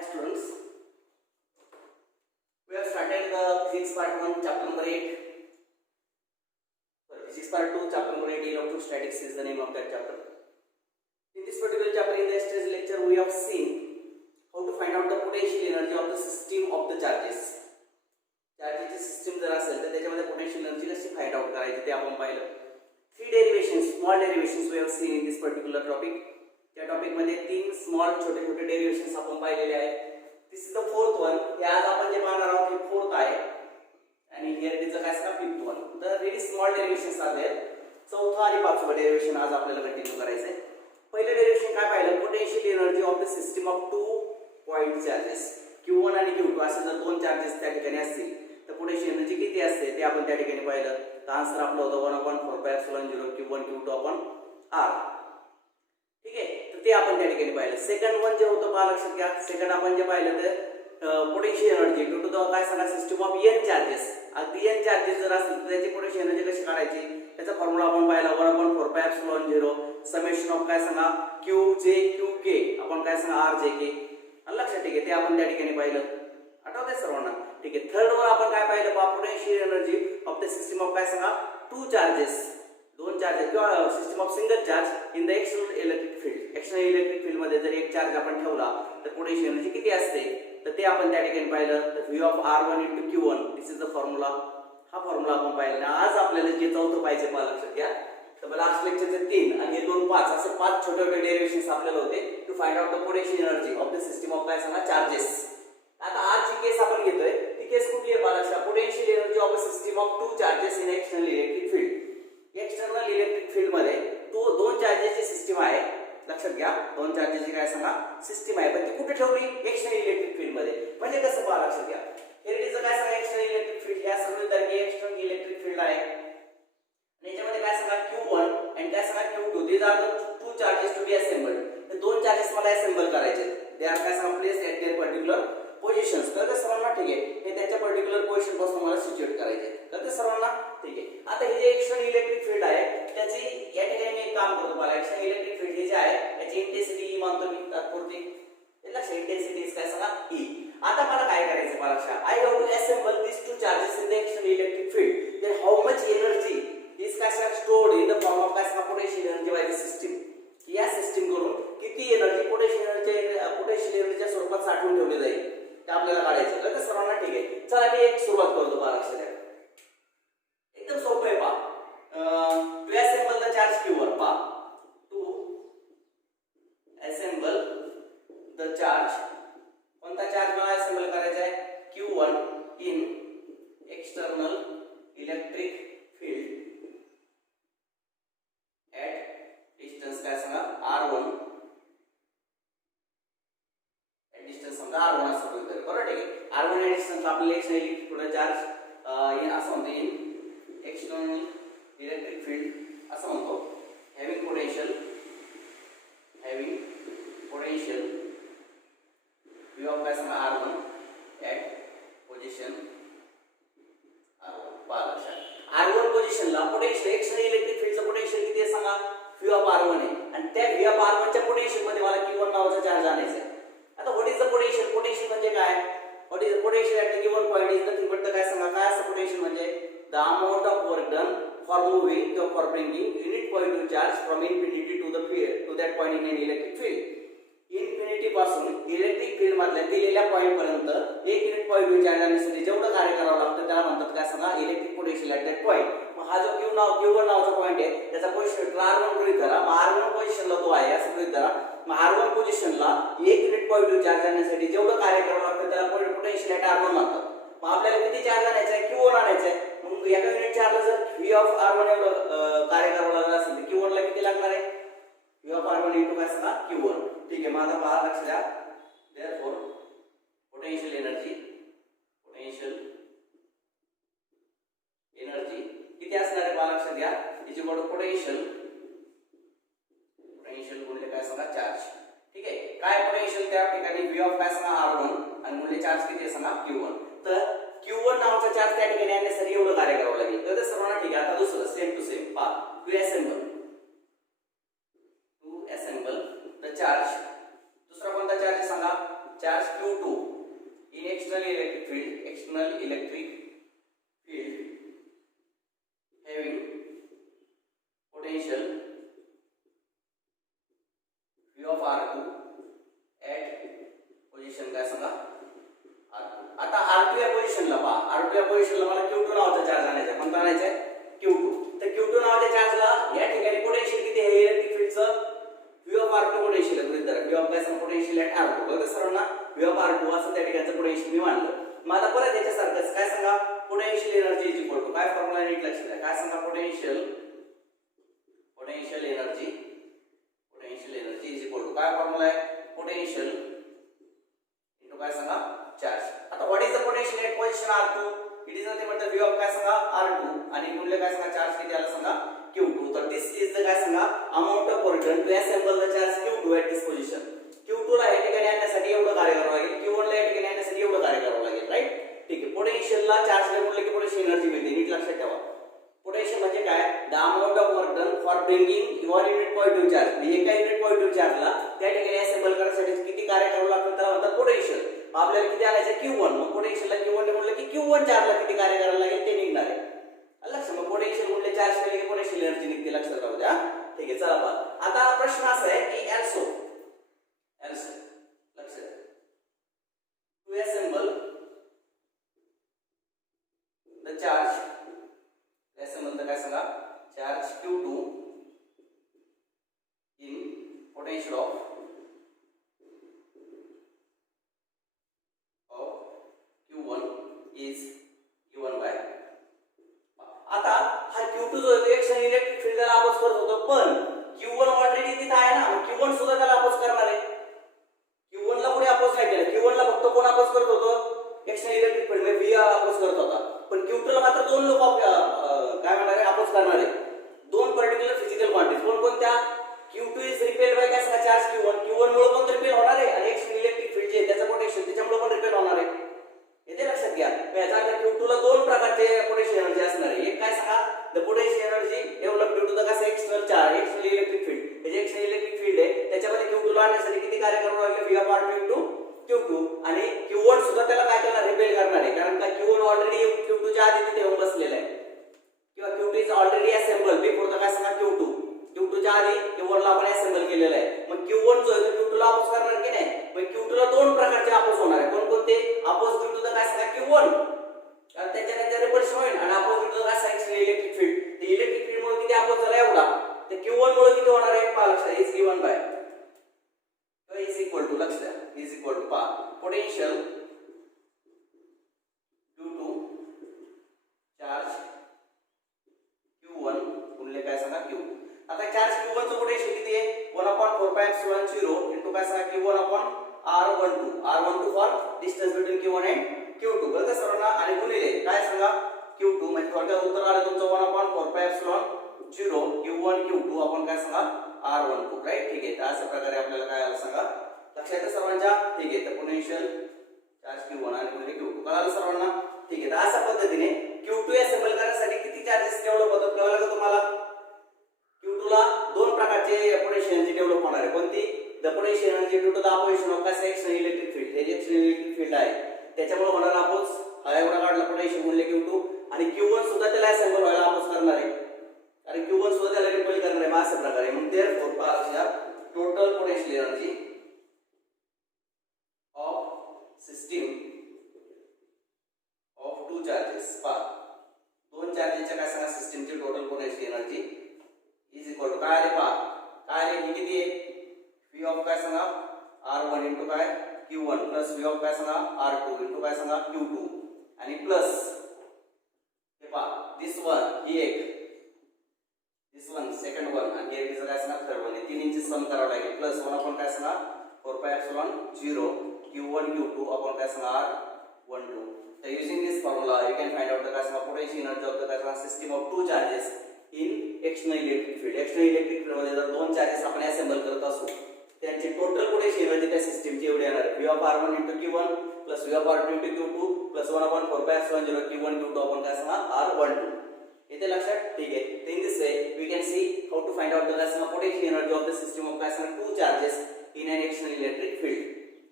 Hi students, we have started the physics part 1 chapter number 8. Physics part 2 chapter number 8, Electrostatics is the name of that chapter. In this particular chapter, in the yesterday's lecture, we have seen how to find out the potential energy of the system of the charges. चार्जेची system जर असेल तर त्याच्यामध्ये potential energy कशी find out करायची ते आपण पाहिलं. 3 derivations, small derivations we have seen in this particular topic. त्या टॉपिक मध्ये 3 स्मॉल छोटे छोटे डेरिवेशन्स आपण पाहिलेले आहेत. This is the fourth one. हे आज आपण जे पाहणार आहोत हे फोर्थ आहे आणि हिअर इट इज काय असणार fifth one. The very small derivations are there. चौथा आणि पाचवा डेरिवेशन आज आपल्याला कंटिन्यू करायचं आहे. पहिले डेरिवेशन काय पाहिलं, potential energy of the system of 2 point charges Q1 आणि Q2 असे जर दोन चार्जेस त्या ठिकाणी असतील तर पोटेन्शियल एनर्जी किती असते ते आपण त्या ठिकाणी पाहिलं. तर आन्सर आपलं होतं 1/4πε0 Q1 Q2/R. ठीक आहे, तर ते आपण त्या ठिकाणी पाहिलं. सेकंड वन जे होतं पहा लक्षात घ्या. सेकंड आपण जे पाहिलं ते potential energy due to the काय सांगा सिस्टम ऑफ n चार्जेस. अगदी n चार्जेस जर असतील तर त्याची पोटेन्शियल एनर्जी कशी काढायची त्याचा फॉर्म्युला आपण पाहिला 1/4πε0 समेशन ऑफ काय सांगा Qj Qk आपण काय सांगा Rjk. लक्षात ठीक आहे, ते आपण त्या ठिकाणी पाहिलं. आठवतंय सर्वांना. ठीक आहे, थर्ड वर आपण काय पाहिलं पहा potential energy of the system of काय सांगा 2 चार्जेस, दोन चार्जेस किंवा system of single charge in the external electric field. External electric field मध्ये जर एक चार्ज आपण ठेवला तर पोटेन्शियल एनर्जी किती असते तर ते आपण त्या ठिकाणी पाहिलं. तर V of R1 into Q1 this is the formula. हा फॉर्म्युला आपण पाहिला. आज आपल्याला जे चौथं पाहिजे पहा लक्षात घ्या. तर लास्ट लेक्चरचे 3 आणि हे 2 5 असे 5 छोटे छोटे डेरिवेशन्स आपल्याला होते to find out the potential energy of the system of काय सांगा चार्जेस. आता आज जी केस आपण घेतोय ती केस कुठली आहे पहा लक्षात. Potential energy of a system of 2 charges in external electric field. External electric field मध्ये तो दोन चार्जेसची सिस्टम आहे. लक्षात घ्या, दोन चार्जेसची काय सांगा सिस्टम आहे, पण ती कुठे ठेवली एक्सटर्नल इलेक्ट्रिक फील्ड मध्ये. म्हणजे कसं पहा लक्षात घ्या. हेरिटेजचं काय सांगा एक्सटर्नल इलेक्ट्रिक फील्ड या सगळं तर एक्सटर्नल इलेक्ट्रिक फील्ड आहे. याच्यामध्ये काय सांगा Q1 आणि काय सांगा Q2 these are the two charges to be assembled. हे दोन चार्जेस मला असेंबल करायचे. दे आर काय सांगा place at their particular positions. तर सर्वांना ठीक आहे, हे त्यांच्या पर्टिक्युलर पोझिशन पासून मला सिच्युएट करायचे. तर ते सर्वांना ठीक आहे. आता हे जे एक्सटर्नल इलेक्ट्रिक फील्ड आहे त्याची या ठिकाणी मी एक काम करतो. मला एक्सटर्नल इलेक्ट्रिक फील्ड हे जे आहे त्याची इंटेन्सिटी E मानतो मी तात्पुरती. लक्षात इंटेन्सिटी इज काय सांगा E. आता मला काय करायचं मला लक्षात. I have to assemble these two charges in the external electric field. Then how much energy is काय सांगा stored in the form of काय सांगा potential energy by the system. या सिस्टम करून किती एनर्जी पोटेन्शियल एनर्जीच्या स्वरूपात साठवून ठेवली जाईल ते आपल्याला काढायचं. तर सर्वांना ठीक आहे. चला मी एक सुरुवात करतो पहा लक्षात द्या. एकदम सोपं आहे पहा. To assemble the charge Q1 पहा. टू असेंबल द चार्ज, कोणता चार्ज मला असेंबल करायचा आहे Q1 in external electric field distance काय सांगा R1 डिस्टन्स समजा R1 असं म्हणतो. बरोबर ठीक आहे. R1 या डिस्टन्स आपल्याला external electric field charge in असं म्हणतो इन एक्सटर्नल इलेक्ट्रिक फील्ड असं म्हणतो. हॅविंग पोटेन्शियल V ऑफ काय सांगा R1 ॲट पोझिशन R1 पहा लक्षात. R1 पोझिशनला पोटेन्शियल एक्सटर्नल इलेक्ट्रिक फील्डचं पोटेन्शियल किती आहे सांगा V ऑफ R1 आहे आणि त्या V ऑफ R1 च्या पोटेन्शियल मध्ये मला Q1 नावाचा चार्ज आणायचा आहे. आता what is the potential. Potential म्हणजे काय, what is the potential at the given point is nothing but काय सांगा काय असं पोटेन्शियल म्हणजे the amount of work done for moving किंवा for bringing unit point to charge from infinity to the field to that point in an electric field. Infinity पासून electric field मधल्या दिलेल्या point पर्यंत एक युनिट पॉइंट चार्ज आणण्यासाठी जेवढं कार्य करावं लागतं त्याला म्हणतात काय सांगा electric potential at that point. मग हा जो Q1 नावाचा पॉइंट आहे त्याचा पोझिशन R1 गृहीत धरा. मग R1 पोझिशनला तो आहे असं गृहीत धरा. मग R1 पोझिशनला एक युनिट पॉइंट चार्ज आणण्यासाठी जेवढं कार्य करावं लागतं त्याला पोटेन्शियल ॲट R1 म्हणतात. मग आपल्याला किती चार्ज आणायचा आहे Q1 आणायचा आहे. मग एका युनिट चार्जला जर V ऑफ R1 एवढं कार्य करावं लागलं असेल तर Q1 ला किती लागणार आहे V ऑफ R1 इनटू काय सांगा Q1. ठीक आहे, माझा पहा लक्ष द्या. देअरफॉर पोटेन्शियल एनर्जी किती असणार आहे पहा लक्षात घ्या. इज इक्वल टू पोटेन्शियल गुणिले काय सांगा चार्ज. ठीक आहे, काय पोटेन्शियल त्या ठिकाणी V ऑफ काय सांगा R1 आणि गुणिले चार्ज किती आहे सांगा Q1. तर Q1 नावाचा चार्ज त्या ठिकाणी आणण्यासाठी एवढं कार्य करावं लागेल. तर सर्वांना ठीक आहे. आता दुसरं सेम टू सेम पहा. To assemble the charge. दुसरा कोणता चार्ज सांगा charge Q2 electric field having potential V of R2 at position काय सांगा R2. आता R2 या पोझिशनला पहा, R2 या पोझिशनला मला Q2 नावाचा चार्ज आणायचा आहे. कोणता आणायचा आहे? Q2. तर Q2 नावाच्या चार्जला या ठिकाणी पोटेन्शियल किती आहे? इलेक्ट्रिक फील्डचं V of R2 पोटेन्शियल आहे. गृहीत धरा V of काय सांगा पोटेन्शियल ॲट R2. बघा सर्वांना V of R2 असं त्या ठिकाणचं पोटेन्शियल मी मानलं. मग आता परत याच्यासारखंच काय सांगा potential energy is equal to काय फॉर्म्युला नीट लक्षात द्या. काय सांगा potential energy is equal to काय फॉर्म्युला आहे? पोटेन्शियल इनटू काय सांगा चार्ज. आता what is the potential at position R2? It is nothing but the V of काय सांगा R2 आणि गुणिले काय सांगा चार्ज किती आला सांगा Q2. तर दिस इज द काय सांगा amount of work done to assemble the charge Q2 at this position. Q2 ला या ठिकाणी आणण्यासाठी एवढं कार्य करावं लागेल, Q1 ला या ठिकाणी आणण्यासाठी एवढं कार्य करावं लागेल. राईट, ठीक आहे. पोटेन्शियलला चार्ज ने गुणले की पोटेन्शियल एनर्जी मिळते. नीट लक्षात ठेवा. पोटेन्शियल म्हणजे काय? The amount of work done for bringing 1 unit positive charge. एका युनिट पॉझिटिव्ह चार्जला त्या ठिकाणी असेंबल करण्यासाठी किती कार्य करावं लागतं त्याला म्हणतात पोटेन्शियल. आपल्याला किती आणायचं? Q1. मग पोटेन्शियलला Q1 ने गुणले की Q1 चार्जला किती कार्य करायला लागेल ते निघणार आहे. लक्षात. मग पोटेन्शियल गुणले चार्ज केले की पोटेन्शियल एनर्जी निघते. लक्षात राहू द्या. ठीक आहे, चला पहा. आता प्रश्न असा आहे की also लक्षात to assemble the charge काय सांगा charge Q2 in potential of Q1 is given by. आता हा Q2 जो आहे एक्शन इलेक्ट्रिक फील्ड त्याला अपोज करत होतो, पण Q1 ऑलरेडी तिथे आहे ना, Q1 सुद्धा त्याला अपोज करणार आहे. Q1 ला कोणी अपोज नाही केलं. Q1 ला फक्त कोण अपोज करत होतं? एक्शन इलेक्ट्रिक फील्ड म्हणजे V अपोज करत होता. पण Q2 ला मात्र दोन लोक काय म्हणणार आहे अपोज करणार आहे. दोन पर्टिक्युलर फिजिकल क्वांटिटीज कोणत्या? Q2 इज रिपेल्ड बाय काय सांगा चार्ज Q1 मुळे पण रिपेल होणार आहे आणि एक्शन इलेक्ट्रिक फील्ड जे आहे त्याचा पोटेन्शियल त्याच्यामुळे पण रिपेल होणार आहे. येते लक्षात घ्या. याचा अर्थ Q2 ला दोन प्रकारचे पोटेन्शियल एनर्जी असणार आहे. एक काय सांगा the potential energy develop due to the काय external charge external electric field. हे जे एक्सटर्नल इलेक्ट्रिक फील्ड आहे त्याच्यामध्ये Q2 ला आणण्यासाठी किती कार्य करावं लागेल? V of R2 into Q2 आणि Q1 सुद्धा त्याला काय करणार? रिपेल करणार आहे. कारण का Q1 ऑलरेडी Q2 च्या आधी तिथे येऊन बसलेला आहे किंवा Q2 is already assemble before the काय सांगा Q2 च्या आधी Q1 ला आपण असेंबल केलेलं आहे. मग Q1 जो आहे Q2 ला अपोज करणार की नाही? मग Q2 ला दोन प्रकारचे अपोज होणार आहे. कोणते? अपोज ड्यू टू द काय सांगा Q1 कारण त्याच्या रिपल्शन होईल आणि अपोज ड्यू टू द काय सांगा इलेक्ट्रिक फील्ड. ते इलेक्ट्रिक फील्ड मुळे किती अपोज झाला एवढा, ते Q1 मुळे किती होणार आहे पहा. लक्षात is given by is equal to लक्ष द्या इज इक्वल टू पहा potential due to charge Q1 गुणिले काय सांगा Q. आता चार्ज Q1 चं पोटेन्शियल किती आहे? 1/4πε0 इनटू काय सांगा Q1/R12 for distance between Q1 and Q2. बरोबर सर्वांना. आणि गुणिले काय सांगा Q2 म्हणजे थोडक्यात उत्तर आलं तुमचं 1/4πε0 Q1 Q2 आपण काय सांगा R12. राईट, ठीक आहे. तर अशा प्रकारे आपल्याला काय आलं सांगा लक्षात येतं सर्वांच्या. ठीक आहे. तर पोटेन्शियल चार्ज Q1 आणि गुणिले Q2 कळालं सर्वांना. ठीक आहे. तर अशा पद्धतीने Q2 असेंबल करण्यासाठी किती चार्जेस डेव्हलप होतात कळलं का तुम्हाला? Q2 ला दोन प्रकारचे पोटेन्शियल एनर्जी डेव्हलप होणार आहे. कोणती? The potential energy due to the opposition of काय एक्सटर्नल इलेक्ट्रिक फील्ड. हे जे एक्सटर्नल इलेक्ट्रिक फील्ड आहे त्याच्यामुळे होणार अपोज हा एवढा काढला पोटेन्शियल गुणिले Q2 आणि Q1 सुद्धा त्याला असेंबल व्हायला अपोज करणार आहे आणि Q1 सुद्धा त्याला रिपेल करणार आहे. अशा प्रकारे मग देअरफॉर पहा total potential energy of system of two charges. पहा दोन चार्जेसच्या काय सांगा सिस्टीमची total potential energy is equal to काय आले पहा काय आले ही किती आहे? V ऑफ काय सांगा R1 इनटू काय Q1 प्लस V ऑफ काय सांगा R2 इनटू काय सांगा Q2 आणि प्लस हे पहा दिस वन ही एक दिस वन सेकंड वन आणि हे काय सांगा थर्ड वन. 3 इंचेस सम करावं लागेल प्लस 1 आपण काय सांगा 4πε0 Q1 Q2 आपण काय सांगा R12. So using this formula you can find out the potential energy of the system of two charges in external electric field. External electric field मध्ये जर दोन चार्जेस आपण असेंबल करत असू त्यांची टोटल पोटेन्शियल एनर्जी त्या सिस्टमची एवढी येणार आहे. V of R1 into Q1 plus V of R2 into Q2 plus 1/4πε0 Q1 Q2 आपण काय सांगा R12. इथे लक्षात. ठीक आहे. In this way we can see how to find out the potential energy of the system of काय सांगा two charges in an external electric field.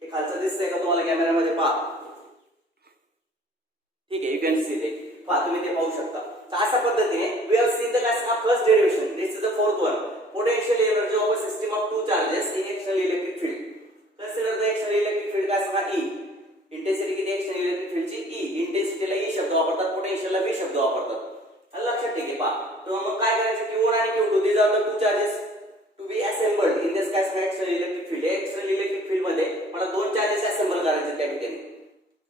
हे खालचं दिसतंय का तुम्हाला कॅमेरामध्ये? पहा ठीक आहे, यू कॅन सी ते पहा, तुम्ही ते पाहू शकता. तर अशा पद्धतीने वी हॅव सीन द काय first derivation. This is the fourth one. Potential energy of a system of two charges in external electric field. Consider the external electric field काय सांगा ई. इंटेन्सिटी किती एक्सटर्नल इलेक्ट्रिक फील्डची ई. इंटेन्सिटीला ई शब्द वापरतात, पोटेन्शियलला V शब्द वापरतात. लक्षात ठीक आहे पहा. तर मग काय करायचं, Q1 आणि Q2 these are the two charges to be assembled in this external electric field. External electric field मध्ये मला दोन चार्जेस असेंबल करायचे त्या ठिकाणी.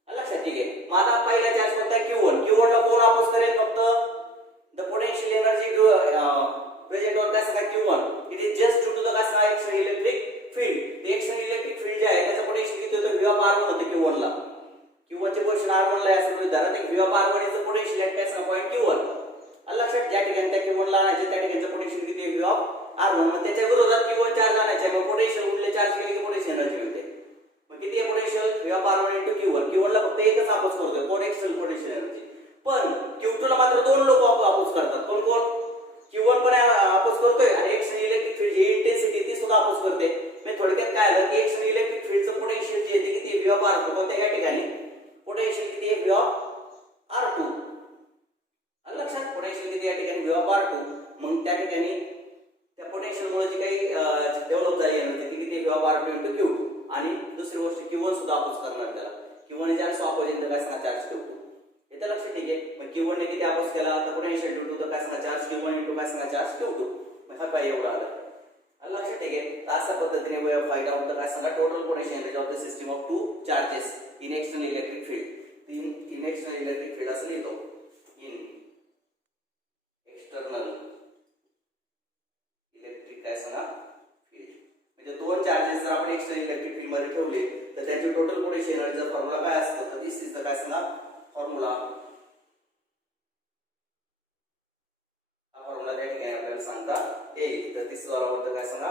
लक्षात ठीक आहे. मग आता पहिला चार्ज कोणता Q1. Q1 ला कोण अपोज करेल, फक्त the potential energy present on काय सांगा Q1. It is just due to the काय सांगा external electric field. The external electric field जे आहे त्याचं पोटेन्शियल किती होतं, V of R1 होतं Q1 ला. Q1 चे पोझिशन R1 ला असं गृहीत धरा. V of R1 is the potential at काय सांगा पॉइंट Q1. लक्षात ज्या ठिकाणी त्या Q1 ला आणायचे त्या ठिकाणचं पोटेन्शियल किती आहे, V of R1. मग त्याच्या विरोधात Q1 चार्ज आणायचे, मग पोटेन्शियल उरले चार्ज केले की पोटेन्शियल एनर्जी मिळते. मग किती आहे potential, V of R1 into Q1. Q1 ला फक्त एकच अपोज करतोय, कोण एक्सटर्नल पोटेन्शियल एनर्जी. पण Q2 ला मात्र दोन लोक अपोज करतात. कोण कोण, Q1 पण अपोज करतोय आणि एक्सटर्नल इलेक्ट्रिक फील्ड जी इंटेन्सिटी ती सुद्धा अपोज करते. म्हणजे थोडक्यात काय झालं की एक्सटर्नल इलेक्ट्रिक फील्डचं पोटेन्शियल जे आहे ते किती आहे, V of R2. कोणत्या या ठिकाणी पोटेन्शियल किती आहे, V of R2. लक्षात, पोटेन्शियल किती या ठिकाणी V of R2. मग त्या ठिकाणी त्या पोटेन्शियल मुळे जी काही डेव्हलप झाली एनर्जी ती किती V of R2 into Q2. आणि दुसरी गोष्ट Q1 सुद्धा अपोज करणार त्याला. Q1 is also opposing the काय सांगा चार्ज Q2. येतं लक्षात ठीक आहे. मग Q1 ने किती अपोज केला, तर पोटेन्शियल ड्यू टू द काय सांगा चार्ज Q1 into काय सांगा चार्ज Q2. मग हा काय एवढा आला. लक्षात ठीक आहे. तर अशा पद्धतीने we have find out the काय सांगा total potential energy of the system of two charges in external electric field. In external electric field असं लिहितो, इन एक्सटर्नल इलेक्ट्रिक काय सांगा फील्ड. म्हणजे दोन चार्जेस जर आपण एक्सटर्नल इलेक्ट्रिक फील्ड मध्ये ठेवले तर त्याची टोटल पोटेन्शियल एनर्जीचा फॉर्म्युला काय असतो, तर दिस इज द काय सांगा फॉर्म्युला. हा फॉर्म्युला त्या ठिकाणी आपल्याला सांगता येईल. तर दिस बरोबर काय सांगा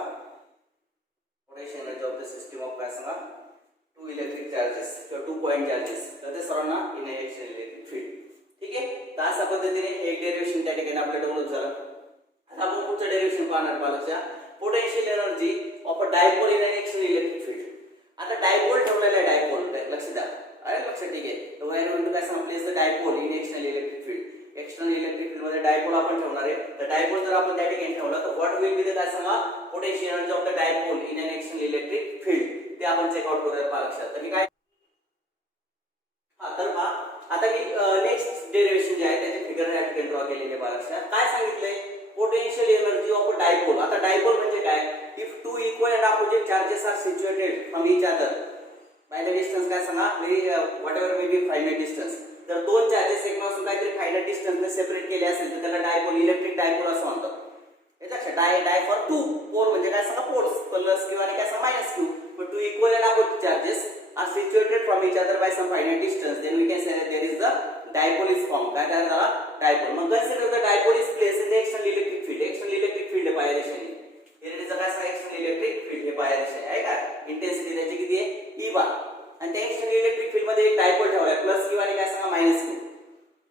potential energy of the system of काय सांगा टू इलेक्ट्रिक चार्जेस किंवा 2 पॉइंट चार्जेस, तर ते सर्वांना इन एक्सटर्नल इलेक्ट्रिक फील्ड. ठीक आहे. तर अशा पद्धतीने एक डेरिव्हेशन त्या ठिकाणी आपल्याला डेव्हलप झालं. आता आपण पुढचं डेरिव्हेशन पाहणार पालकच्या potential energy of a dipole in external electric field. आता डायपोल ठेवलेला आहे, डायपोल लक्षात द्या. अरे लक्षात ठीक आहे. तर वी आर गोइंग टू काय सांगा place the dipole in external electric field. External electric field मध्ये डायपोल आपण ठेवणार आहे. तर डायपोल जर आपण त्या ठिकाणी ठेवला तर व्हॉट विल बी द काय सांगा potential energy of the dipole in an external electric field. ते आपण चेक आउट करूया पालकच्या. तर मी काय तर पहा आता मी नेक्स्ट डेरिव्हेशन जे आहे त्याचे फिगर या ठिकाणी ड्रॉ केलेले पालकच्या. काय सांगितलंय, potential energy of a dipole. आता डायपोल म्हणजे काय, if two equal and opposite charges are situated from each other by the distance काय सांगा whatever may be finite distance. तर दोन चार्जेस एकमेकांपासून काहीतरी फायनाइट डिस्टन्सने सेपरेट केले असेल तर त्याला डायपोल, इलेक्ट्रिक डायपोल असं म्हणतात. लक्षात, डाय फॉर टू, पोल म्हणजे काय सांगा पोल्स, प्लस किंवा काय सांगा minus Q. but two equal and opposite charges are situated from each other by some finite distance, then we can say that there is the dipole is formed. काय तयार झाला, dipole. मग consider the dipole is placed in the external electric field. external electric field बाहेर दिशेने. here is the काय सांगा external electric field हे बाहेर दिशेने आहे का. इंटेन्सिटी त्याची किती आहे, E बार. आणि त्या एक्सटर्नल इलेक्ट्रिक फील्ड मध्ये एक डायपोल ठेवलाय, प्लस क्यू आणि काय सांगा मायनस क्यू.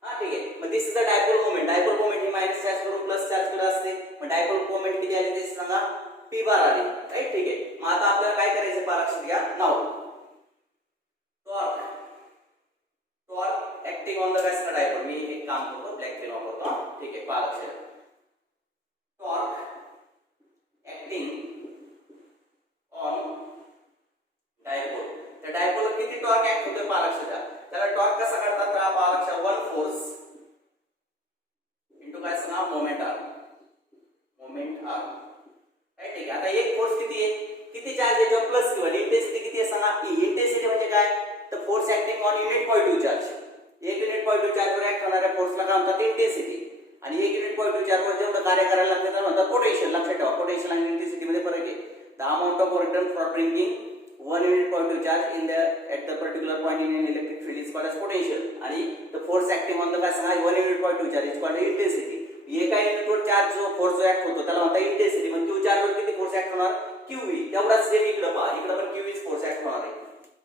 हा ठीक आहे. मग this is the dipole moment. Dipole moment ही मायनस चार्ज करून प्लस चार्ज केला असते. मग डायपोल मोमेंट किती आली ते सांगा, P बार आली. राईट, ठीक आहे. मग आता आपल्याला काय करायचं पहा, लक्षात घ्या. Now torque acting on the काय सांगा डायपोल. मी एक काम करतो, ब्लॅक पेन वापरतो. ठीक आहे, पहा लक्षात. Torque acting on dipole. त्या डायपोल किती टॉर्क ऍक्ट होतोय पहा लक्षात द्या. त्याला टॉर्क कसा करतात तर पहा लक्षात, वन फोर्स इनटू काय सांगा moment r. Moment r. Right, ठीक आहे. आता एक फोर्स किती आहे, किती चार्ज आहे, प्लस किंवा इंटेन्सिटी किती आहे सांगा, ई. इंटेन्सिटी म्हणजे काय, तर force acting on unit positive charge. एक युनिट पॉझिटिव्ह चार्ज वर ऍक्ट होणाऱ्या फोर्सला काय म्हणतात, इंटेन्सिटी. आणि एक युनिट पॉझिटिव्ह चार्ज वर जेवढं कार्य करायला लागतं त्याला म्हणतात पोटेन्शियल. लक्षात ठेवा, पोटेन्शियल आणि इंटेन्सिटी मध्ये फरक आहे. The amount of return for bringing one unit positive charge in the at the particular point in an electric field is called as potential. आणि the force acting on the काय सांगा one unit positive charge is called intensity. एका युनिटवर charge जो force जो act होतो त्याला म्हणतात इंटेन्सिटी. मग क्यू चार्ज वर किती फोर्स ऍक्ट होणार, QV. तेवढाच सेम इकडे पहा, इकडे पण QV फोर्स ऍक्ट होणार आहे.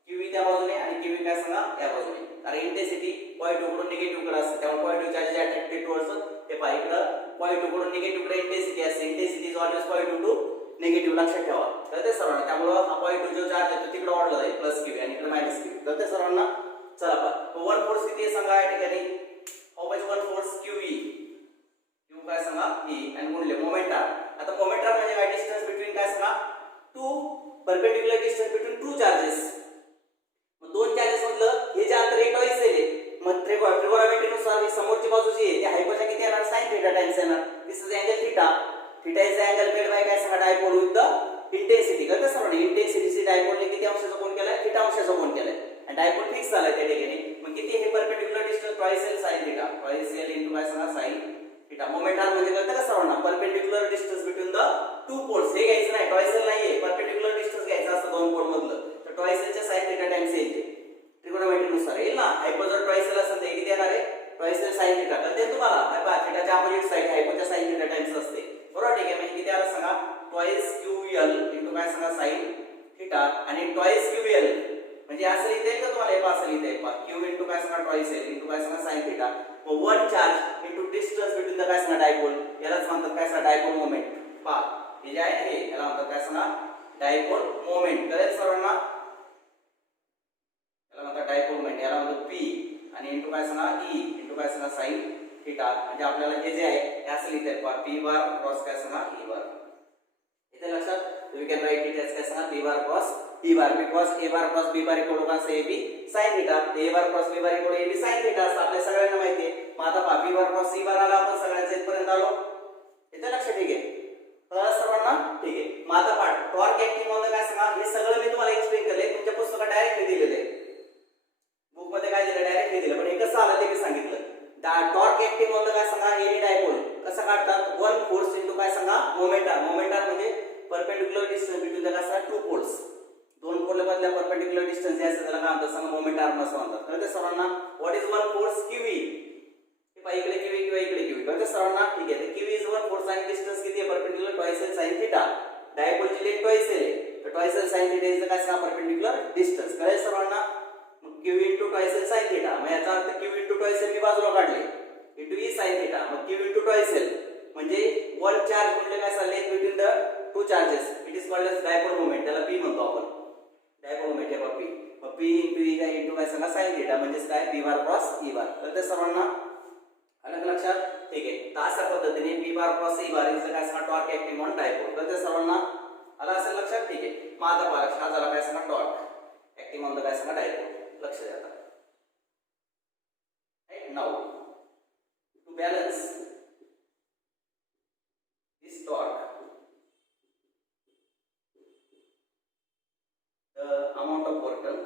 QV त्या बाजूने आणि QV काय सांगा या बाजूने. कारण इंटेन्सिटी पॉझिटिव्ह कडून निगेटिव्ह कडे असते, त्यामुळे पॉझिटिव्ह चार्ज अट्रॅक्टेड टुवर्ड्स ते पहा इकडे पॉझिटिव्ह कडून निगेटिव्ह कडे इंटेन्सिटी असते. Intensity is always positive to negative. लक्षात ठेवा. तर ते सर्वांना त्यामुळे हा पॉझिटिव्ह जो चार्ज आहे तो तिकडे वाढला जाईल, प्लस क्यू आणि इकडे मायनस क्यू. तर ते सर्वांना चला पहा वन फोर्स किती आहे सांगा या ठिकाणी how much one force QE Q काय सांगा E आणि गुणिले मोमेंट आर आता मोमेंट आर म्हणजे काय डिस्टन्स बिटवीन काय सांगा two perpendicular distance between two charges मग दोन चार्जेस मधलं हे जे अंतर एक टॉईस आहे मग ट्रिगोनोमेट्री नुसार ही समोरची बाजू जी आहे ती हायपोच्या किती येणार sin थीटा टाइम्स येणार this is angle theta theta is angle made by काय सांगा डायपोल विथ द इंटेन्सिटी कळतं सर्वांना इंटेन्सिटीची डायपोलने किती अंशाचा कोन केलाय थीटा अंशाचा कोन केलाय आणि डायपोल फिक्स झालाय त्या ठिकाणी मग किती हे perpendicular distance twice L sin theta twice L into काय सांगा sin थीटा मोमेंट आर म्हणजे कळतं का सर्वांना perpendicular distance between the two poles हे घ्यायचं नाही ट्वाइस एल नाहीये परपेंडिक्युलर डिस्टन्स घ्यायचं असतं दोन पोल मधलं तर ट्वाइस एलच्या sin थीटा टाइम्स येईल ट्रिगोनोमेट्री नुसार येईल ना हायपो जर ट्वाइस एल असेल तर किती येणार आहे ट्वाइस एल sin थीटा कळते तुम्हाला काय पहा थीटाच्या अपोजिट साइड हायपोच्या sin थीटा टाइम्स असते बरोबर ठीक आहे म्हणजे किती आलं सांगा ट्वाइस QL इनटू काय सांगा sin थीटा आणि ट्वाइस QL म्हणजे असं लिहिता येईल का तुम्हाला हे असं लिहिता येईल पहा Q इनटू काय सांगा ट्वाइस L इनटू काय सांगा sin थीटा मग one charge into distance between the काय सांगा डायपोल यालाच म्हणतात काय सांगा डायपोल मोमेंट पहा हे जे आहे हे याला म्हणतात काय सांगा डायपोल मोमेंट कळेल सर्वांना याला म्हणतात डायपोल मोमेंट याला म्हणतात P आणि इनटू काय सांगा E इनटू काय सांगा sin थीटा म्हणजे आपल्याला हे जे आहे हे असं लिहिता येईल पहा P बार क्रॉस काय सांगा E बार इथे लक्षात we can write it as काय सांगा P bar cross E bar because A bar cross B bar equal to काय असते AB sin theta A bar cross B bar equal to AB sin theta असं आपल्या सगळ्यांना माहिती आहे मग आता पहा B bar cross C bar आला आपण सगळ्यांच्या इथपर्यंत आलो इथे लक्षात ठीक आहे तर सर्वांना ठीक आहे मग आता पहा टॉर्क ऍक्टिंग मध्ये काय सांगा हे सगळं मी तुम्हाला एक्सप्लेन केलंय तुमच्या पुस्तकात डायरेक्टली दिलेलं आहे बुक मध्ये काय दिलं डायरेक्टली दिलं पण हे कसं आलं ते मी सांगितलं टॉर्क ऍक्टिंग मध्ये काय सांगा एनी डायपोल कसं काढतात वन फोर्स इनटू काय सांगा मोमेंट आर म्हणजे परपेंडिक्युलर डिस्टन्स बिटवीन द काय सांगा टू पोल्स दोन पोल मधल्या परपेंडिक्युलर डिस्टन्स जे असतं त्याला काय म्हणतात सांगा मोमेंट आर्म असं म्हणतात कळते सर्वांना what is one force QE हे पहा इकडे QE किंवा इकडे QE कळते सर्वांना ठीक आहे तर QE इज वन फोर्स आणि डिस्टन्स किती आहे perpendicular twice L sin theta डायपोलची लेंथ ट्वाइस एल तर twice L sin theta is काय सांगा परपेंडिक्युलर डिस्टन्स कळेल सर्वांना मग QE into twice L sin theta मग याचा अर्थ QE इनटू ट्वाइस एल मी बाजूला काढले इनटू E sin थीटा मग QE इनटू ट्वाइस एल म्हणजे वन चार्ज म्हणजे काय सांगा length between the two charges it is called as dipole moment त्याला P म्हणतो आपण डायपोल मोमेंट आहे P मग P इनटू E काय इनटू काय सांगा sin थीटा म्हणजे काय P bar cross E bar तर ते सर्वांना आलं लक्षात ठीक आहे तर अशा पद्धतीने P bar cross E bar is काय सांगा टॉर्क ऍक्टिंग ऑन डायपोल तर ते सर्वांना आलं असेल लक्षात ठीक आहे मग आता पहा हा झाला काय सांगा टॉर्क ऍक्टिंग ऑन द काय सांगा डायपोल लक्ष द्या right now to balance this torque the amount of work done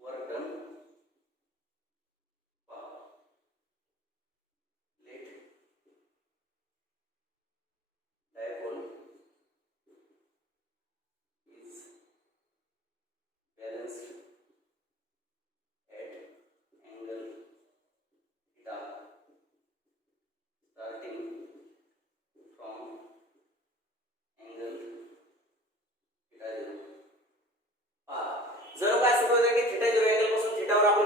work done let dipole is balanced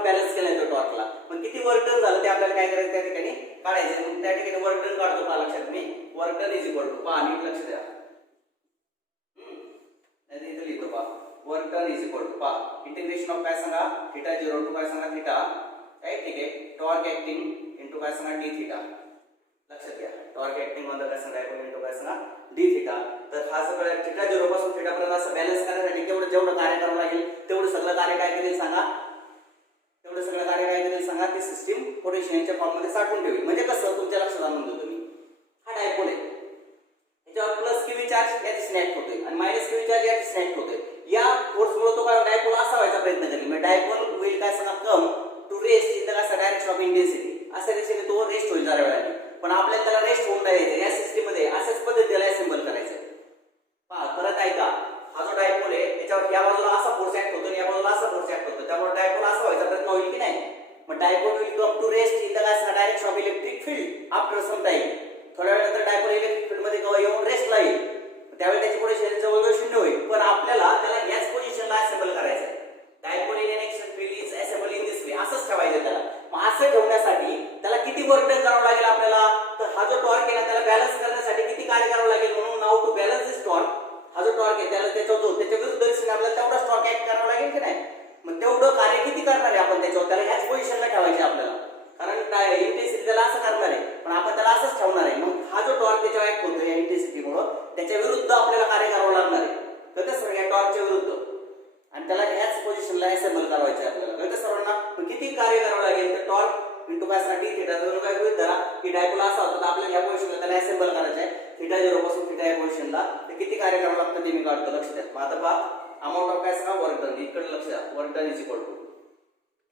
balance केलाय तो टॉर्कला मग किती वर्क डन झालं ते आपल्याला काय करायचं त्या ठिकाणी काढायचं त्या ठिकाणी वर्क डन काढतो पहा लक्षात मी work done is equal to पहा नीट लक्ष द्या नाही इथे लिहितो पहा work done is equal to पहा इंटिग्रेशन ऑफ काय सांगा थीटा 0 टू काय सांगा थीटा राइट ठीक आहे टॉर्क ऍक्टिंग इनटू काय सांगा d थीटा लक्षात घ्या टॉर्क ऍक्टिंग मध्ये काय सांगा इनटू काय सांगा d थीटा तर हा सगळं थीटा 0 पासून थीटा पर्यंत असं बॅलन्स करण्यासाठी जेवढं कार्य करावं लागेल तेवढं सगळं कार्य काय करेल सांगा तेवढं सगळं कार्य काय करेल सांगा ती सिस्टीम पोटेन्शियलच्या फॉर्म मध्ये साठवून ठेवेल म्हणजे कसं तुमच्या लक्षात आणून देतो मी हा डायपोल आहे याच्यावर प्लस QE चार्ज याची स्नॅक होतोय आणि मायनस QE चार्ज याची स्नॅक होतोय या फोर्समुळे तो काय डायपोल असा व्हायचा प्रयत्न करेल म्हणजे डायपोल होईल काय सांगा come to rest in the direction of intensity अशा दिशेने तो रेस्ट होईल जरा वेळाने पण आपल्याला त्याला रेस्ट होऊन द्यायचं या सिस्टीम मध्ये अशाच पद्धतीला असेंबल करायचं पहा परत ऐका हा जो डायपोल आहे त्याच्यावर या बाजूला असा फोर्स ऍक्ट होतो आणि या बाजूला असा फोर्स ऍक्ट होतो त्यामुळे डायपोल असा व्हायचा प्रयत्न होईल की नाही मग dipole will come to rest in the direction of electric field after some time थोड्या वेळानंतर डायपोल इलेक्ट्रिक फील्ड मध्ये येऊन रेस्टला येईल त्यावेळी त्याची पोटेन्शियल जवळजवळ 0 होईल पण आपल्याला त्याला याच पोझिशनला असेंबल करायचं आहे dipole in electric field is assemble in this वे असंच ठेवायचं त्याला मग असं ठेवण्यासाठी त्याला किती वर्क डन करावं लागेल आपल्याला तर हा जो टॉर्क आहे ना त्याला बॅलन्स करण्यासाठी किती कार्य करावं लागेल म्हणून now to balance this torque हा थिटा या पोझिशनला तर किती कार्य करावं लागतं ते मी काढतो. लक्ष द्या. मग आता पहा अमाऊंट ऑफ काय सांगा वर्क डन. इकडे लक्ष द्या. Work done is equal to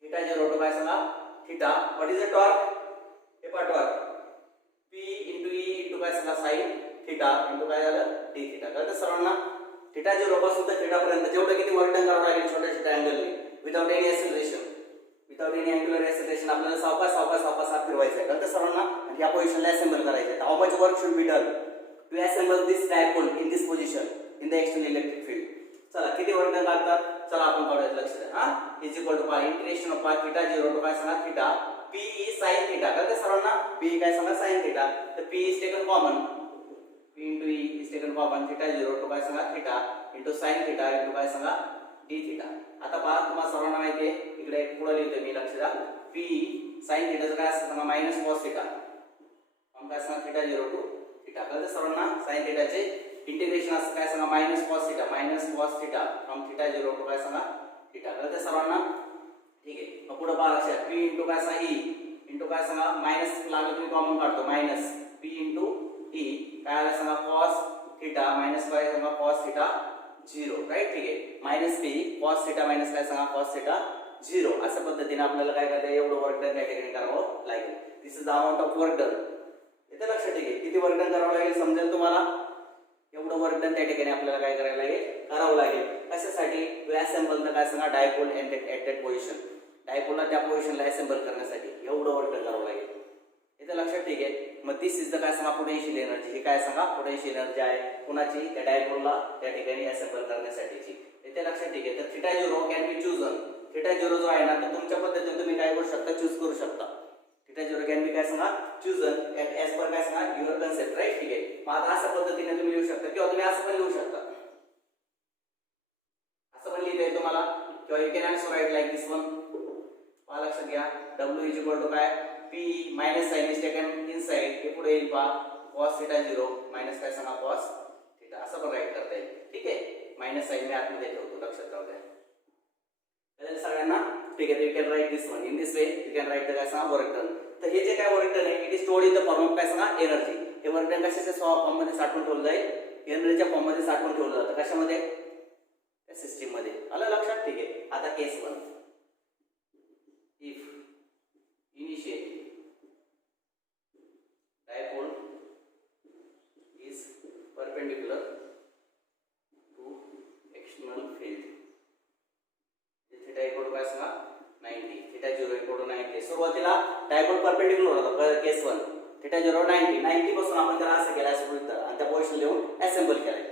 theta 0 to काय सांगा theta. What is the torque. हे पहा torque P into E into काय सांगा साइन थिटा इंटू काय झालं डी थिटा. कळतं सर्वांना. थिटा 0 पासून तर थिटा पर्यंत जेवढं किती वर्क डन करावं लागेल छोट्या छोट्या अँगलने without any acceleration without any angular acceleration आपल्याला सावकाश सावकाश सावकाश हात फिरवायचा आहे. कळतं सर्वांना. आणि या पोझिशनला असेंबल करायचं आहे. How much work should be done to assemble this dipole in this position in the external electric field. चला किती वर्क डन लागतात. चला आपण काढूयात. लक्ष द्या. हा is equal to pi integration of pi theta 0 to काय सांगा theta P E sin theta. कळतं सर्वांना. P काय सांगा sin थिटा. तर P is taken common. P into E is taken common. Theta 0 to काय सांगा theta into sin theta into काय सांगा d थिटा. आता पहा तुम्हाला सर्वांना माहिती आहे इकडे पुढे लिहितो मी. लक्ष द्या. P sin थिटाचं काय असतं सांगा मायनस cos थिटा. मग काय सांगा थिटा 0 टू थिटा. कळतं सर्वांना. sin थिटाचे इंटिग्रेशन असतं काय सांगा minus cos theta from theta 0 to काय सांगा थिटा. कळतं सर्वांना. ठीक आहे. मग पुढे पहा लक्षात P इंटू काय सांगा E इंटू काय सांगा मायनस लागलं तुम्ही कॉमन काढतो मायनस P इंटू E काय आलं सांगा cos थिटा मायनस काय सांगा cos थिटा 0. राईट. ठीक आहे. Minus P cos theta minus काय सांगा cos थिटा 0. अशा पद्धतीने आपल्याला काय करायचं एवढं वर्क डन त्या ठिकाणी करावं लागेल. This is the amount of work done. इथे लक्षात ठीक आहे. किती वर्क डन करावं लागेल समजेल तुम्हाला. एवढं वर्क डन त्या ठिकाणी आपल्याला काय करायला लागेल करावं लागेल. कशासाठी टू असेंबल काय सांगा डायपोल एट दॅट पोझिशन. डायपोलला त्या पोझिशनला असेंबल करण्यासाठी एवढं वर्क डन करावं लागेल. इथे लक्षात ठीक आहे. मग दिस इज द काय सांगा पोटेन्शियल एनर्जी. हे काय सांगा पोटेन्शियल एनर्जी आहे कोणाची त्या डायपोलला त्या ठिकाणी असेंबल करण्यासाठीची. इथे लक्षात ठीक आहे. तर theta 0 can be chosen. Theta 0 जो आहे ना तर तुमच्या पद्धतीने तुम्ही काय करू शकता चूज करू शकता. थिटा 0 कॅन बी काय सांगा चूजन ॲज पर काय सांगा युअर कन्सेप्ट. राईट. ठीक आहे. मग आता अशा पद्धतीने तुम्ही लिहू शकता किंवा तुम्ही असं पण लिहू शकता. असं पण लिहिता येईल तुम्हाला किंवा you can also write like this one. लक्षात घ्या. W इज इक्वल टू काय P minus sine is taken inside. हे पुढे येईल पहा cos थिटा 0 मायनस काय सांगा cos थिटा. असं पण राईट करता येईल. ठीक आहे. मायनस साइन मी आतमध्ये ठेवतो. लक्षात राहू द्या. कळलं सगळ्यांना. ठीक आहे. You can write this one in this way. You can write the काय सांगा वर्क डन. तर हे जे काय वर्क डन आहे it is stored in the form of काय सांगा एनर्जी. हे वर्क डन कशाच्या फॉर्म मध्ये साठवून ठेवलं जाईल. एनर्जीच्या फॉर्म मध्ये साठवून ठेवलं जातं. कशामध्ये त्या सिस्टीम मध्ये. आलं लक्षात. ठीक आहे. आता केस 1 if initially dipole is perpendicular to external field. theta equal to काय सांगा 90. theta 0 equal to 90. सुरुवातीला डायपोल परपेंडिक्युलर होता केस 1. theta 0 90 पासून आपण त्याला असं केलं असं गृहीत धरा आणि त्या पोझिशन लिहून असेंबल केलाय.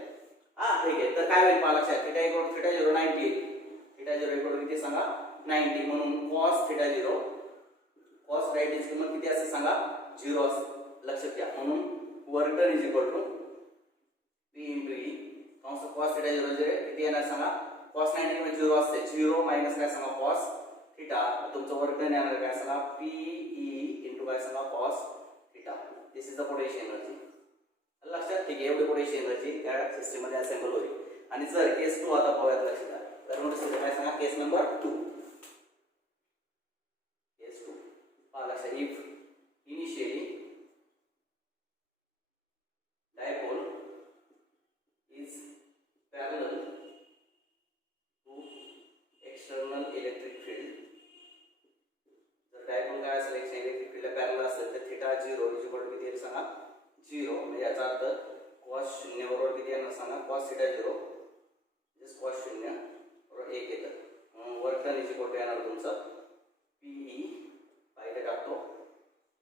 हा ठीक आहे. तर काय होईल पहा लक्षात. theta equal to theta 0 90. theta 0 equal to किती सांगा 90 म्हणून cos theta 0 cos right is किंमत किती असते सांगा 0 असते. लक्षात घ्या. म्हणून work done is equal to P into E कंस cos थिटा 0 जे किती येणार सांगा cos 90 म्हणजे 0 असते. 0 मायनस काय सांगा cos थिटा. तुमचं वर्क डन येणार काय सांगा P E into काय सांगा cos theta. This is the potential energy. लक्षात. ठीक आहे. एवढी पोटेन्शियल एनर्जी त्या सिस्टम मध्ये असेंबल होईल. आणि जर केस 2 आता पाहूयात. लक्षात घ्या. तर नोटीस काय सांगा केस नंबर 2. केस 2 पहा लक्षात. If initially dipole is parallel to external electric field. जर डायपोल काय असेल इलेक्ट्रिक फील्डला पॅरलल असेल तर थिटा 0 इज इक्वल टू किती येईल सांगा 0. म्हणजे याचा अर्थ cos 0 बरोबर किती येणार सांगा cos थिटा 0 cos 0 बरोबर 1 येतं. Work done is equal to येणार तुमचं PE पाहिजे टाकतो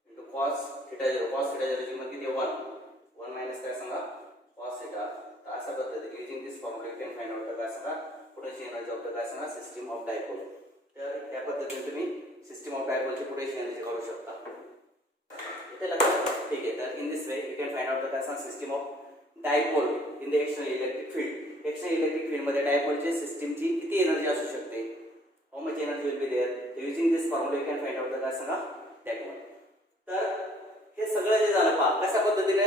into cos theta 0. cos theta 0 ची किंमत किती 1 मायनस काय सांगा cos थिटा. तर अशा पद्धतीने using this formula you can find out the काय सांगा पोटेन्शियल एनर्जी ऑफ द काय सांगा सिस्टम ऑफ डायपोल. तर या पद्धतीने तुम्ही सिस्टम ऑफ डायपोलची पोटेन्शियल एनर्जी काढू शकता. इथे लक्षात. ठीक आहे. तर in this way you can find out the काय सांगा system of dipole in the external electric field. External electric field मध्ये डायपोलच्या सिस्टमची किती एनर्जी असू शकते. How much energy will be there. Using this formula you can find out the काय सांगा दॅट वन. तर हे सगळं जे झालं पहा कशा पद्धतीने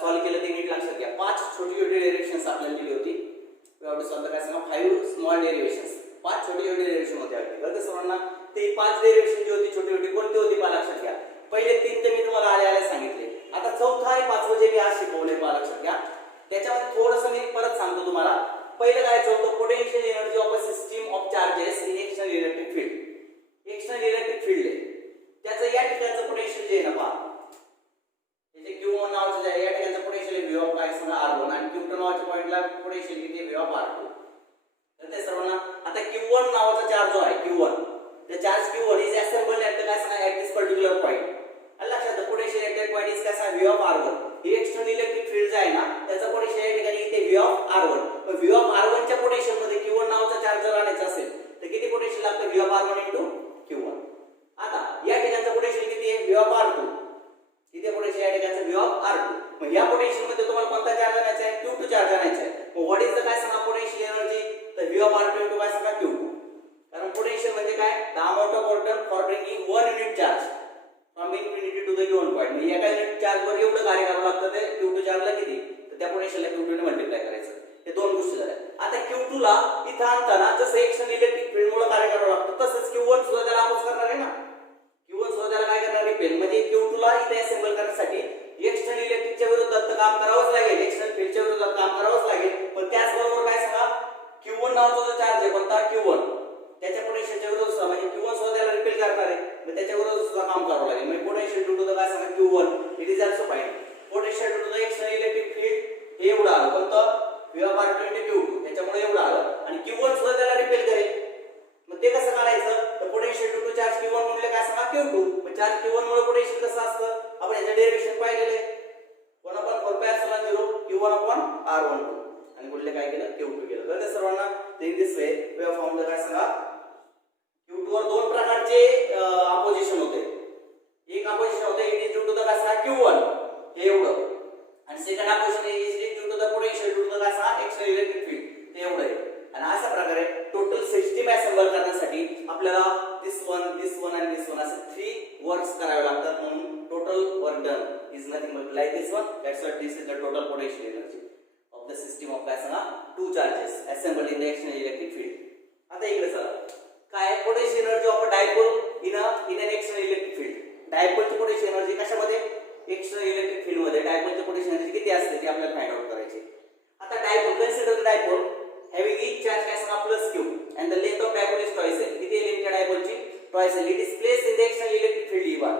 सॉल्व्ह केलं ते नीट लक्षात घ्या. 5 छोटी छोटी डेरिव्हेशन्स आपल्याला दिली होती. We have to solve the काय सांगा 5 स्मॉल डेरिव्हेशन्स. 5 छोटी छोटी डेरिव्हेशन होते आपली. कळतं सर्वांना. ते 5 डेरिव्हेशन जी होती छोटी छोटी कोणती होती पहा लक्षात घ्या. पहिले 3 तर मी तुम्हाला आले सांगितले. आता चौथा आणि 5वं जे मी आज शिकवले पहा लक्षात घ्या. नावाच्या पॉइंटला पोटेन्शियल किती आहे, V ऑफ R2. तर ते सर्वांना आता Q1 नावाचा चार्ज जो आहे Q1, the charge Q1 is assembled at the काय सांगा at this particular point. लक्षात ठेवा potential at that point is काय सांगा V of R1. He external electric field जे आहे ना त्याचा पोटेन्शियल या ठिकाणी इथे V of R1. मग V of R1 च्या पोटेन्शियल मध्ये Q1 नावाचा चार्ज जर आणायचा असेल तर किती पोटेन्शियल लागतं, V of R1 into Q1. आता या ठिकाणचा पोटेन्शियल किती आहे, V of R2. किती पोटेन्शियल या ठिकाणचा V of R2. मग या पोटेन्शियल मध्ये तुम्हाला कोणता चार्ज आणायचा आहे, Q2 चार्ज आणायचा आहे. मग व्हॉट इज द काय सांगा पोटेन्शियल एनर्जी, तर V of R2 into काय सांगा Q2. कारण पोटेन्शियल म्हणजे काय, the amount of work for bringing 1 unit charge from infinity to the given point. म्हणजे एका युनिट चार्ज वर एवढं कार्य करावं लागतं ते Q2 चार्जला किती, तर त्या पोटेन्शियलला Q2 ने मल्टिप्लाय करायचं. हे दोन गोष्टी झाल्या. आता Q2 ला इथं आणताना जसं एक्सटर्नल इलेक्ट्रिक फील्ड मुळे कार्य करावं लागतं तसंच Q1 सुद्धा त्याला अपोज करणार आहे ना. Q1 सुद्धा त्याला काय करणार, रिपेल. म्हणजे Q2 ला इथे असेंबल करण्यासाठी एक्सटर्नल इलेक्ट्रिकच्या विरोधात काम करावंच लागेल, एक्सटर्नल फील्डच्या विरोधात काम करावंच लागेल. पण त्याचबरोबर काय सांगा Q1 नावाचा जो चार्ज आहे कोणता Q1 त्याच्या पोटेन्शियलच्या विरोधात म्हणजे Q1 सुद्धा त्याला रिपेल करणार आहे. मग त्याच्या विरोधात सुद्धा काम करावं लागेल. म्हणजे पोटेन्शियल ड्यू टू द काय सांगा Q1 it is also fine. Potential due to the external electric field हे एवढं आलं कोणतं V of R2 into Q2 त्याच्यामुळे एवढं आलं आणि Q1 सुद्धा त्याला रिपेल करेल. मग ते कसं काढायचं, तर potential due to charge Q1 म्हणजे काय सांगा Q2. मग चार्ज Q1 मुळे पोटेन्शियल कसं असतं आपण याचं डेरिव्हेशन पाहिलेलं आहे 1/4πε0 Q1 upon R12 आणि कुठले काय केलं Q2 केलं. तर ते सर्वांना in this way we have found the काय सांगा Q2 वर दोन प्रकारचे अपोजिशन होते. एक अपोजिशन होते it is due to the काय सांगा Q1 हे एवढं आणि second opposition is due to the potential due to the काय सांगा एक्सटर्नल इलेक्ट्रिक फील्ड ते एवढं आहे. आणि अशा प्रकारे टोटल सिस्टीम असेंबल करण्यासाठी आपल्याला दिस वन आणि दिस वन असे 3 वर्क्स करावे लागतात. म्हणून total work done is nothing but like this one. That's what this is the total potential energy of the system of काय सांगा 2 charges assembled in the external electric field. आता इकडे चला काय potential energy of a dipole in an external electric field. डायपोलची potential energy कशामध्ये, external electric field मध्ये डायपोलची पोटेन्शियल एनर्जी किती असते ते आपल्याला फाइंड आउट करायचे. आता dipole consider the dipole having each charge काय सांगा plus Q and the length of dipole is twice L. किती लेंथ आहे डायपोलची twice L. It is placed in the external electric field E bar.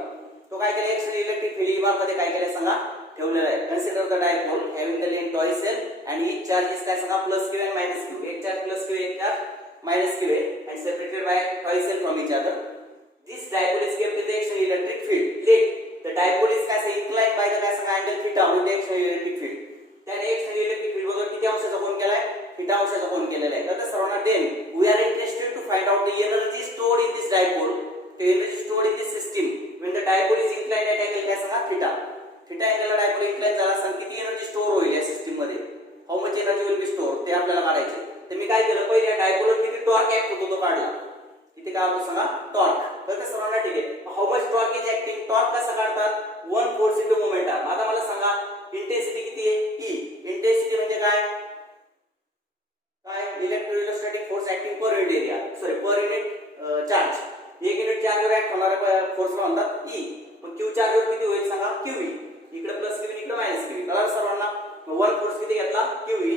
तो काय केलं external electric field E bar मध्ये काय केलं सांगा ठेवलेलं आहे. Consider the dipole having the length twice L and each charge is काय सांगा plus Q and minus Q. एक चार्ज प्लस Q एक charge minus Q and separated by twice L from each other. This dipole is kept in the external electric field. Let the dipole is काय सांगा inclined by the काय सांगा angle theta with the external electric field. त्याने external electric field बरोबर किती अंशाचा कोन केलाय, theta अंशाचा कोन केलेला आहे. तर सर्वांना then we are interested to find out the energy stored in this dipole. The energy stored in this system when the dipole is inclined at angle काय सांगा थीटा. थीटा अँगलला डायपोल इन्क्लाइंड झाला सांग किती एनर्जी स्टोर होईल या system मध्ये, how much energy will be store ते आपल्याला काढायचे. तर मी काय केलं पहिले या डायपोलवर किती टॉर्क ऍक्ट होतो तो काढला. किती काय होतो सांगा टॉर्क. तर ते सर्वांना ठीक आहे. How much torque is acting, torque कसा काढतात 1 फोर्स इनटू मोमेंटम. आता मला सांगा इंटेन्सिटी किती आहे E. इंटेन्सिटी म्हणजे काय electrostatic force acting per unit area sorry per unit charge. 1 unit चार्जवर ऍक्ट होणारा फोर्स म्हणतात E. मग Q चार्जवर किती होईल सांगा QE. इकडे प्लस QE इकडे मायनस QE. कळलं सर्वांना. मग 1 फोर्स किती घेतला QE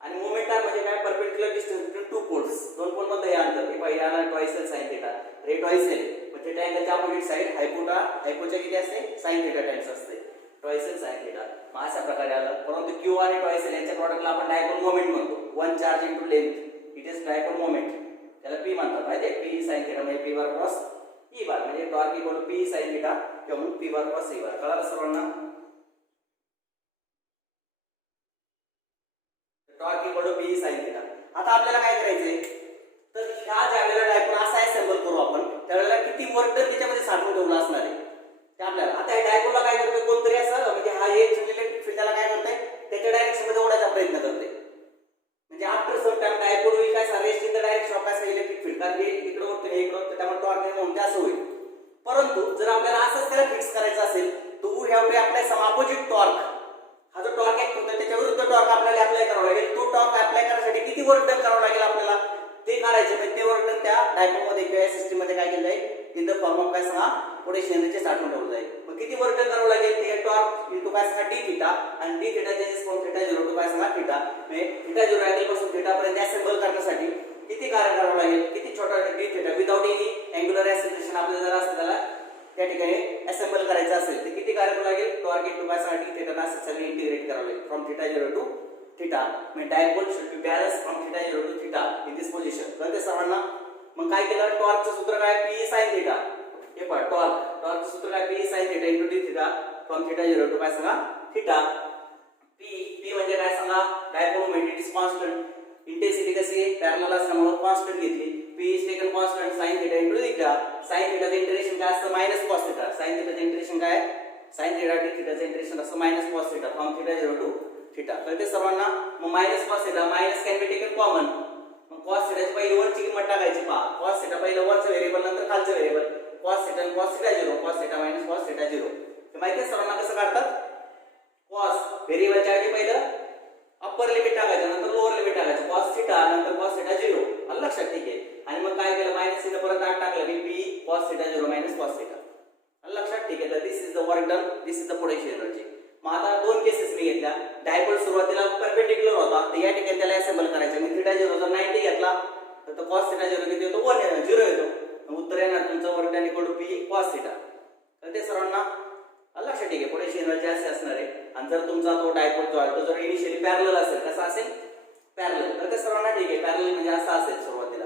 आणि मोमेंटम म्हणजे काय परपेंडिक्युलर डिस्टन्स बिटवीन 2 पोल्स. दोन पोल मध्ये अंतर हे पहिले आला ट्वाइस L sin थीटा. रे ट्वाइस L मग थीटा अँगलच्या अपोजिट साइड हायपोच्या किती असते sin थीटा टाइम्स असते ट्वाइस L sin थीटा. मग अशा प्रकारे आलं. परंतु Q आणि ट्वाइस L यांच्या प्रॉडक्टला आपण डायपोल मोमेंट म्हणतो. 1 charge into length it is dipole moment. त्याला P म्हणतात माहिती आहे. P sin थीटा म्हणजे P bar cross E bar म्हणजे torque equal to P sin theta किंवा मग P bar cross E bar. कळलं सर्वांना. Torque equal to P sin theta. आता आपल्याला काय करायचंय तर ह्या ज्यावेळेला डायपोल असा असेंबल करू आपण त्यावेळेला किती वर्क डन त्याच्यामध्ये साठवून ठेवलं असणार आहे ते आपल्याला. आता हे डायपोलला काय करतोय कोणतरी असं म्हणजे हा एक इलेक्ट्रिक फील्ड त्याला काय करतोय त्याच्या डायरेक्शन मध्ये ओढायचा प्रयत्न करतोय. म्हणजे after some time dipole will काय rest in the direction of काय इलेक्ट्रिक फील्ड कारण हे इकडे ओढतोय हे इकडे ओढतोय त्यामुळे टॉर्क निर्माण होते असं होईल. परंतु जर आपल्याला असंच त्याला फिक्स करायचं असेल तर we have to apply some opposite torque. हा जो टॉर्क ऍक्ट होतोय त्याच्या विरुद्ध टॉर्क आपल्याला अप्लाय करावा लागेल. तो टॉर्क अप्लाय करण्यासाठी किती वर्क डन करावं लागेल आपल्याला ते काढायचे. म्हणजे ते वर्क डन त्या डायपोल मध्ये किंवा सिस्टम मध्ये काय केलं जाईल इन द फॉर्म ऑफ काय सांगा पोटेन्शियल एनर्जी साठवून ठेवलं जाईल. मग किती वर्क डन करावं लागेल ते टॉर्क इनटू काय सांगा d थीटा आणि d theta changes from theta 0 to काय सांगा थीटा. म्हणजे थीटा 0 अँगल पासून थीटा पर्यंत असेंबल करण्यासाठी किती कार्य करावं लागेल किती छोटा d theta without any angular acceleration आपल्याला जर असं त्याला त्या ठिकाणी असेंबल करायचं असेल तर किती कार्य करावं लागेल टॉर्क इनटू काय सांगा d थीटा ना सगळे इंटिग्रेट करावं लागेल फ्रॉम थीटा 0 टू थिटा म्हणजे dipole should be balance from theta 0 to theta in this position. कळते सर्वांना. मग काय केलं, टॉर्कचं सूत्र काय, पी sin थिटा. हे पहा टॉर्कचं सूत्र काय, P sin theta into D theta from theta 0 to काय सांगा थिटा. पी म्हणजे काय सांगा, dipole moment it is constant. Intensity कशी आहे, पॅरलल असल्यामुळे कॉन्स्टंट घेतली. P is taken constant sin theta into theta. sin थिटाचं इंटिग्रेशन काय असतं, मायनस cos थिटा. sin थिटाचं इंटिग्रेशन काय, sin थिटा डी थिटाचं इंटिग्रेशन असतं minus cos theta from theta 0 to theta. कळते सर्वांना. मग minus cos theta minus can be taken common. मग cos थिटाची पहिली वरची किंमत टाकायची. पहा cos थिटा पहिलं वरचं व्हेरिएबल नंतर खालचं व्हेरिएबल. cos थिटा आणि cos theta 0, cos theta minus cos theta 0. हे माहिती आहे सर्वांना कसं काढतात. cos व्हेरिएबलच्या आधी पहिलं अप्पर लिमिट टाकायचं नंतर लोअर लिमिट टाकायचं. cos थिटा नंतर cos थिटा 0. आलं लक्षात. ठीक आहे. आणि मग काय केलं, मायनस थिटा परत 8 टाकलं की p cos theta 0 minus cos theta. आलं लक्षात. ठीक आहे. तर this is the work done, this is the potential energy. मग आता दोन केसेस मी घेतल्या. डायपोल सुरुवातीला परपेंडिक्युलर होता, तर या ठिकाणी त्याला असेंबल करायचं. मी थिटा 0 जर 90 घेतला तर cos थिटा 0 किती होतो, 0 येतो. उत्तर येणार तुमचं work done equal to p cos theta. तर ते सर्वांना लक्षात. ठीक आहे. पोटेन्शियल एनर्जी असे असणार आहे. आणि जर तुमचा तो डायपोल जो आहे तो जर इनिशियली पॅरलल असेल, कसा असेल, पॅरलल. तर ते सर्वांना ठीक आहे. पॅरलल म्हणजे असं असेल सुरुवातीला.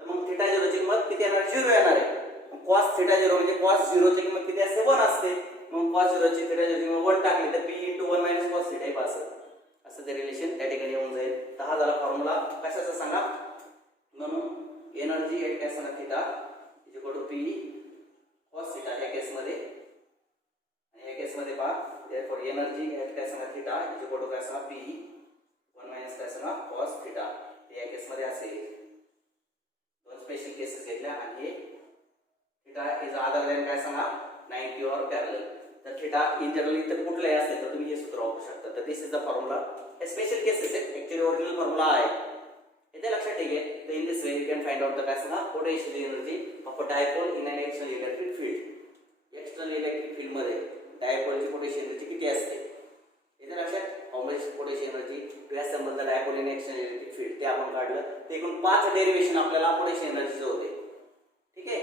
तर मग थिटा 0 ची किंमत किती येणार, 0 येणार आहे. cos थिटा 0 म्हणजे cos 0 ची किंमत किती असते, 1 असते. मग cos 0 ची थिटा 0 ची किंमत 1 टाकली तर p * 1 - cos थिटा हे असं असं ते रिलेशन त्या ठिकाणी येऊन जाईल. तर हा झाला फॉर्म्युला कशाचा सांगा, म्हणून एनर्जी ॲट काय सांगा theta is equal to p cos theta या केसमध्ये. आणि या केसमध्ये पहा therefore एनर्जी ॲट काय सांगा थिटा इज इक्वल टू काय सांगा p 1 - काय सांगा cos थिटा. या केसमध्ये असेल. दोन स्पेशल केसेस घेतल्या. आणि हे थिटा इज अदर दॅन काय सांगा 90 और पॅरलल. तर थिटा इन जनरल इतर कुठलाही असेल तर तुम्ही हे सूत्र वापरू शकता. तर दिस इज द फॉर्म्युला. हे स्पेशल केसेस आहेत, ऍक्च्युअली ओरिजिनल फॉर्म्युला आहे. इथे लक्षात. ठीक आहे. तर in this way you can find out the काय सांगा potential energy of a dipole in an external electric field. External electric field मध्ये डायपोलची पोटेन्शियल एनर्जी किती असते. इथे लक्षात. How much potential energy to assemble the dipole in external electric field ते आपण काढलं. ते एकूण 5 डेरिवेशन आपल्याला पोटेन्शियल एनर्जीचे होते. ठीक आहे.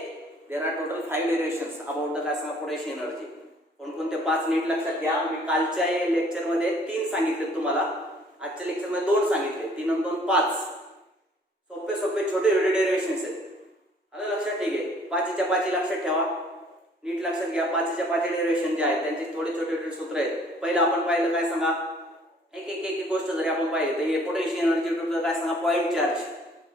There are total 5 derivations about the काय सांगा पोटेन्शियल एनर्जी. कोणकोणते 5 नीट लक्षात घ्या. मी कालच्या लेक्चरमध्ये 3 सांगितले तुम्हाला, आजच्या लेक्चरमध्ये 2 सांगितले. 3 आणि 2 5 सोपे सोपे छोटे छोटे डेरिवेशन्स आहेत. आलं लक्षात. ठीक आहे. 5च्या 5 लक्षात ठेवा, नीट लक्षात घ्या. 5च्या 5 डेरिवेशन जे आहेत त्यांचे थोडे छोटे छोटे सूत्र आहेत. पहिलं आपण पाहिलं काय सांगा एक गोष्ट जरी आपण पाहिली तर हे पोटेन्शियल एनर्जी टू काय सांगा पॉइंट चार्ज.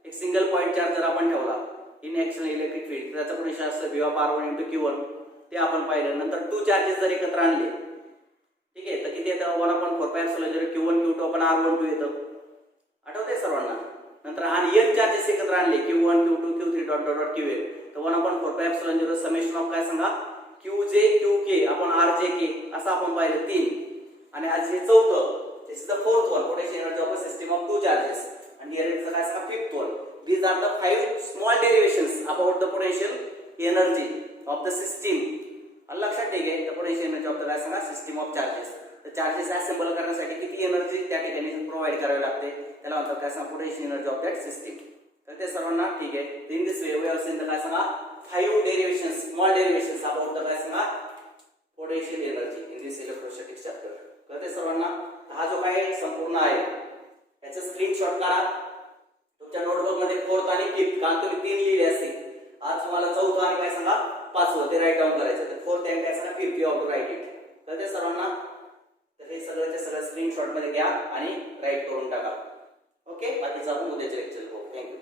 एक सिंगल पॉइंट चार्ज जर आपण ठेवला इन एक्सटर्नल इलेक्ट्रिक फील्ड त्याचा पोटेन्शियल असतं v r1 * q1. ते आपण पाहिलं. नंतर 2 चार्जेस जर एकत्र आणले, ठीक आहे, तर किती येतं 1/4πε0 q1 q2 आपण r12 येतं. आठवतंय सर्वांना. नंतर आणि n चार्जेस एकत्र आणले q1 q2 q3 dot dot dot qn तर 1/4πε0 समेशन ऑफ काय सांगा qj qk आपण rjk असं आपण पाहिलं 3. आणि आज हे चौथं, this is the fourth one, potential energy of a system of 2 charges. आणि हिअर इज द काय सांगा fifth one. These are the 5 small derivations about the potential energy of the system. लक्षात. ठीक आहे. the potential energy of the काय सांगा system of charges. तर charges assemble करण्यासाठी किती एनर्जी त्या ठिकाणी प्रोव्हाइड करावी लागते त्याला म्हणतात काय सांगा potential energy of that system. तर ते सर्वांना ठीक आहे. In this way we have seen the काय सांगा 5 derivations small derivations about the काय सांगा potential energy in this electrostatics chapter. तर ते सर्वांना हा जो काय संपूर्ण आहे याचा स्क्रीनशॉट काढा तुमच्या नोटबुक मध्ये 4th आणि 5th कारण तुम्ही 3 लिहिले असतील. आज तुम्हाला 4th आणि काय सांगा 5th ते राईट डाऊन करायचं. तर 4th आणि काय सांगा 5th you have to write it. तर ते सर्वांना तर हे सगळं स्क्रीनशॉट मध्ये घ्या आणि राईट करून टाका. ओके. बाकीचं आपण उद्याच्या लेक्चर बघू. थँक्यू.